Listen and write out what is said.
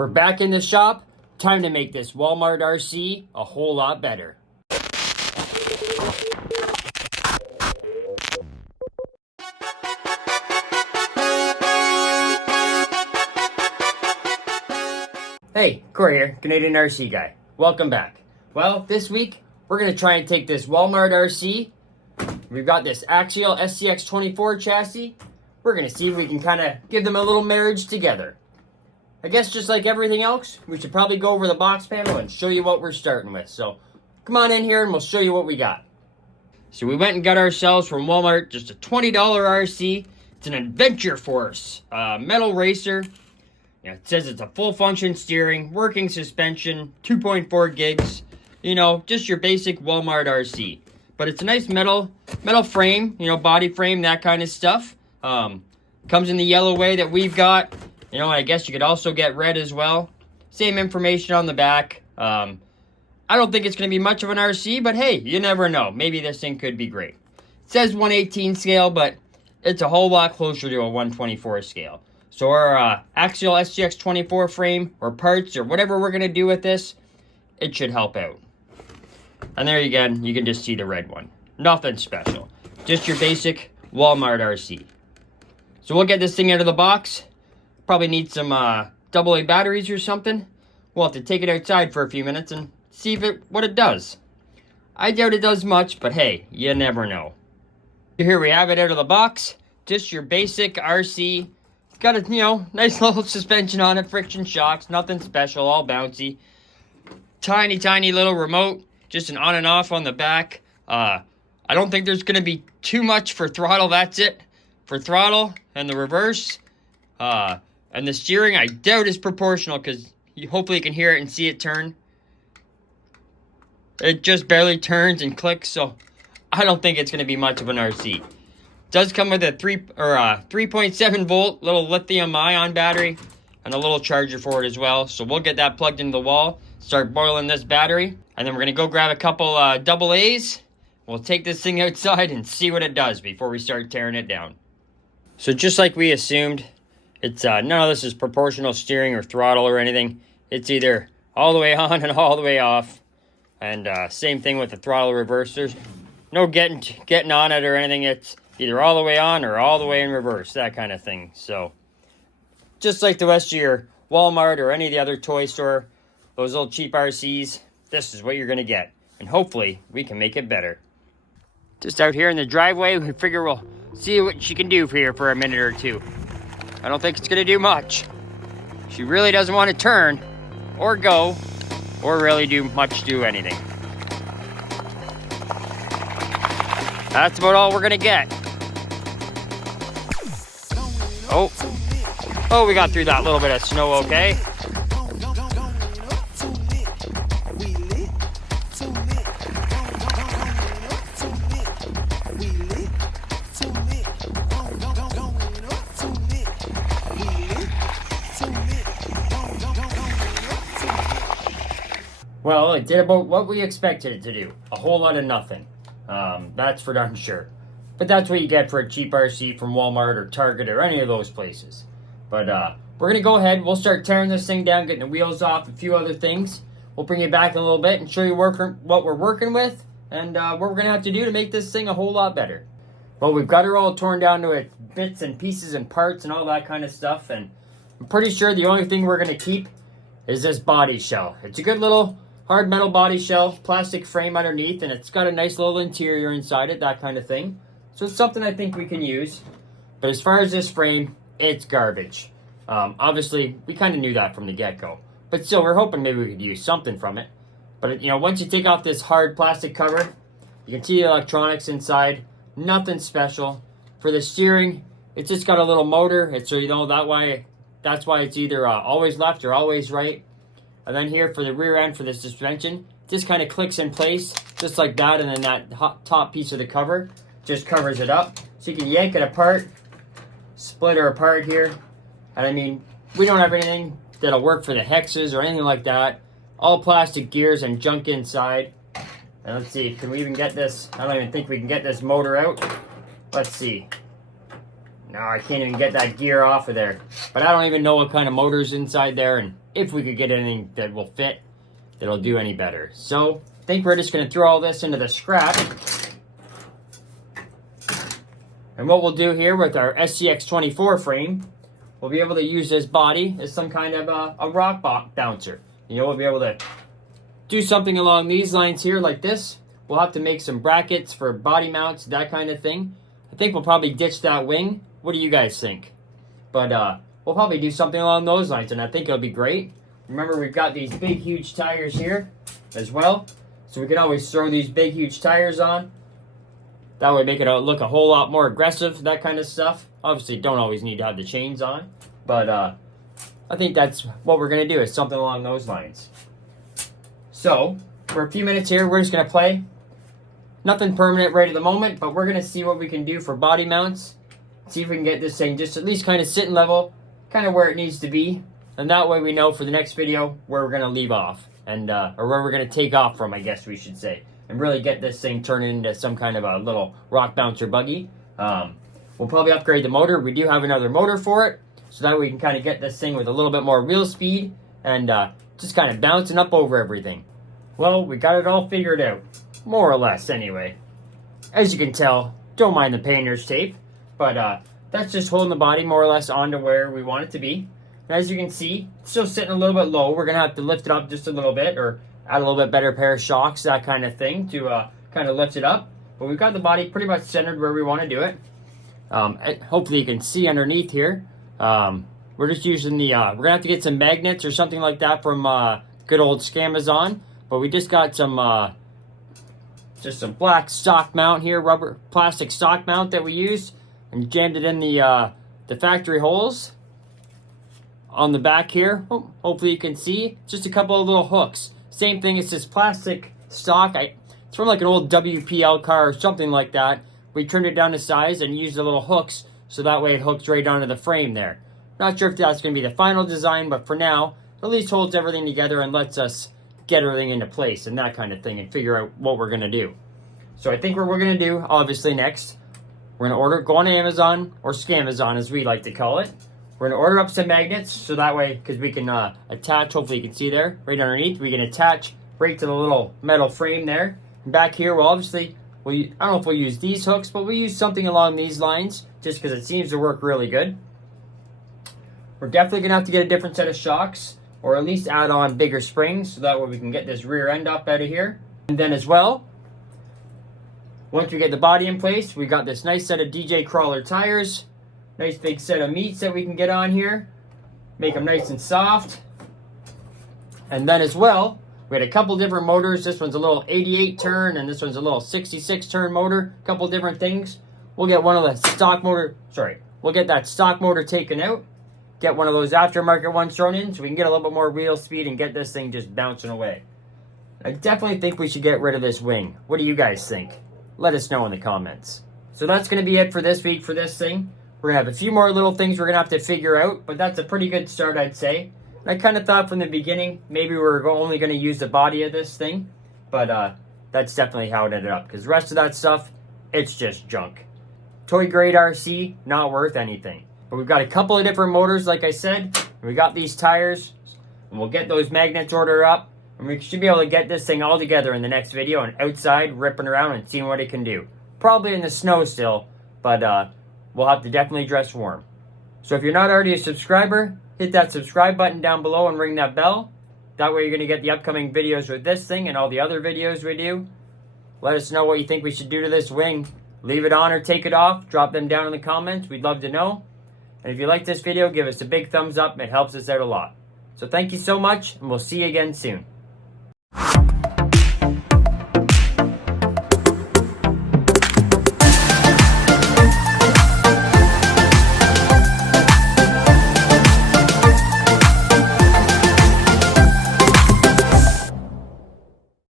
We're back in the shop. Time to make this Walmart RC a whole lot better. Hey, Corey here, Canadian RC guy. Welcome back. Well, this week, we're going to try and take this Walmart RC. We've got this axial SCX24 chassis. We're going to see if we can kind of give them a little marriage together. I guess just like everything else, we should probably go over the box panel and show you what we're starting with. So, come on in here and we'll show you what we got. So we went and got ourselves from Walmart just a $20 RC. It's an Adventure Force metal racer. You know, it says it's a full function steering, working suspension, 2.4 gigs. You know, just your basic Walmart RC. But it's a nice metal frame, you know, body frame, that kind of stuff. Comes in the yellow way that we've got. You know, I guess you could also get red as well. Same information on the back. I don't think it's going to be much of an RC, but hey, you never know. Maybe this thing could be great. It says 1/18 scale, but it's a whole lot closer to a 1/24 scale. So our axial SCX24 frame or parts or whatever we're going to do with this, it should help out. And there again, you can just see the red one. Nothing special. Just your basic Walmart RC. So we'll get this thing out of the box. Probably need some AA batteries or something. We'll have to take it outside for a few minutes and see what it does. I doubt it does much, but hey, you never know. Here we have it out of the box. Just your basic RC. It's got a, you know, nice little suspension on it, friction shocks, nothing special, all bouncy. Tiny, tiny little remote, just an on and off on the back. I don't think there's going to be too much for throttle, that's it. For throttle and the reverse. And the steering, I doubt is proportional because you hopefully can hear it and see it turn. It just barely turns and clicks, so I don't think it's going to be much of an RC. It does come with a 3.7 volt little lithium ion battery and a little charger for it as well. So we'll get that plugged into the wall, start boiling this battery, and then we're going to go grab a couple AA's. We'll take this thing outside and see what it does before we start tearing it down. So just like we assumed, it's none of this is proportional steering or throttle or anything. It's either all the way on and all the way off. And same thing with the throttle reverse. There's no getting on it or anything. It's either all the way on or all the way in reverse, that kind of thing. So just like the rest of your Walmart or any of the other toy store, those little cheap RCs, this is what you're going to get. And hopefully we can make it better. Just out here in the driveway, we figure we'll see what she can do for here for a minute or two. I don't think it's going to do much. She really doesn't want to turn or go or really do anything. That's about all we're going to get. Oh, we got through that little bit of snow okay. Well, it did about what we expected it to do. A whole lot of nothing. That's for darn sure. But that's what you get for a cheap RC from Walmart or Target or any of those places. But we're going to go ahead. We'll start tearing this thing down, getting the wheels off, a few other things. We'll bring you back in a little bit and show you what we're working with and what we're going to have to do to make this thing a whole lot better. Well, we've got her all torn down to its bits and pieces and parts and all that kind of stuff. And I'm pretty sure the only thing we're going to keep is this body shell. It's a good little hard metal body shell, plastic frame underneath, and it's got a nice little interior inside it, that kind of thing. So it's something I think we can use. But as far as this frame, it's garbage. Obviously, we kind of knew that from the get-go. But still, we're hoping maybe we could use something from it. But, you know, once you take off this hard plastic cover, you can see the electronics inside. Nothing special. For the steering, it's just got a little motor. So, you know, that's why it's either always left or always right. And then here for the rear end for the suspension, it just kind of clicks in place, just like that. And then that top piece of the cover just covers it up. So you can yank it apart, split her apart here. And I mean, we don't have anything that'll work for the hexes or anything like that. All plastic gears and junk inside. And let's see, can we even get this? I don't even think we can get this motor out. Let's see. No, I can't even get that gear off of there. But I don't even know what kind of motor's inside there, and if we could get anything that will fit, that'll do any better. So I think we're just going to throw all this into the scrap. And what we'll do here with our SCX24 frame, we'll be able to use this body as some kind of a rock bouncer. You know, we'll be able to do something along these lines here like this. We'll have to make some brackets for body mounts, that kind of thing. I think we'll probably ditch that wing. What do you guys think? But we'll probably do something along those lines, and I think it'll be great. Remember, we've got these big, huge tires here as well. So we can always throw these big, huge tires on. That way make it look a whole lot more aggressive, that kind of stuff. Obviously, don't always need to have the chains on. But I think that's what we're going to do, is something along those lines. So, for a few minutes here, we're just going to play. Nothing permanent right at the moment, but we're going to see what we can do for body mounts. See if we can get this thing just at least kind of sitting level, kind of where it needs to be. And that way we know for the next video where we're going to leave off. And or where we're going to take off from, I guess we should say. And really get this thing turned into some kind of a little rock bouncer buggy. We'll probably upgrade the motor. We do have another motor for it. So that way we can kind of get this thing with a little bit more wheel speed. And just kind of bouncing up over everything. Well, we got it all figured out. More or less, anyway. As you can tell, don't mind the painter's tape. But that's just holding the body more or less onto where we want it to be. And as you can see, it's still sitting a little bit low. We're going to have to lift it up just a little bit, or add a little bit better pair of shocks, that kind of thing, to kind of lift it up. But we've got the body pretty much centered where we want to do it. Hopefully you can see underneath here. We're just using the, we're going to have to get some magnets or something like that from good old Scamazon. But we just got some, just some black stock mount here, rubber, plastic stock mount that we used. And jammed it in the factory holes on the back here. Hopefully you can see. Just a couple of little hooks. Same thing, it's this plastic stock. It's from like an old WPL car or something like that. We trimmed it down to size and used the little hooks so that way it hooks right onto the frame there. Not sure if that's going to be the final design, but for now, it at least holds everything together and lets us get everything into place and that kind of thing and figure out what we're going to do. So I think what we're going to do, obviously next, we're going to go on Amazon, or Scamazon as we like to call it. We're going to order up some magnets, so that way, because we can attach, hopefully you can see there, right underneath, we can attach right to the little metal frame there. And back here, well obviously, I don't know if we'll use these hooks, but we'll use something along these lines, just because it seems to work really good. We're definitely going to have to get a different set of shocks, or at least add on bigger springs, so that way we can get this rear end up out of here. And then as well, once we get the body in place, we got this nice set of DJ Crawler tires. Nice big set of meats that we can get on here. Make them nice and soft. And then as well, we had a couple different motors. This one's a little 88 turn and this one's a little 66 turn motor. A couple different things. We'll get one of the stock motor, we'll get that stock motor taken out. Get one of those aftermarket ones thrown in so we can get a little bit more wheel speed and get this thing just bouncing away. I definitely think we should get rid of this wing. What do you guys think? Let us know in the comments. So that's going to be it for this week for this thing. We're going to have a few more little things we're going to have to figure out, but that's a pretty good start, I'd say. And I kind of thought from the beginning, maybe we were only going to use the body of this thing, but that's definitely how it ended up, because the rest of that stuff, it's just junk. Toy grade RC, not worth anything. But we've got a couple of different motors, like I said, and we got these tires, and we'll get those magnets ordered up. And we should be able to get this thing all together in the next video and outside ripping around and seeing what it can do. Probably in the snow still, but we'll have to definitely dress warm. So if you're not already a subscriber, hit that subscribe button down below and ring that bell. That way you're going to get the upcoming videos with this thing and all the other videos we do. Let us know what you think we should do to this wing. Leave it on or take it off. Drop them down in the comments. We'd love to know. And if you like this video, give us a big thumbs up. It helps us out a lot. So thank you so much, and we'll see you again soon.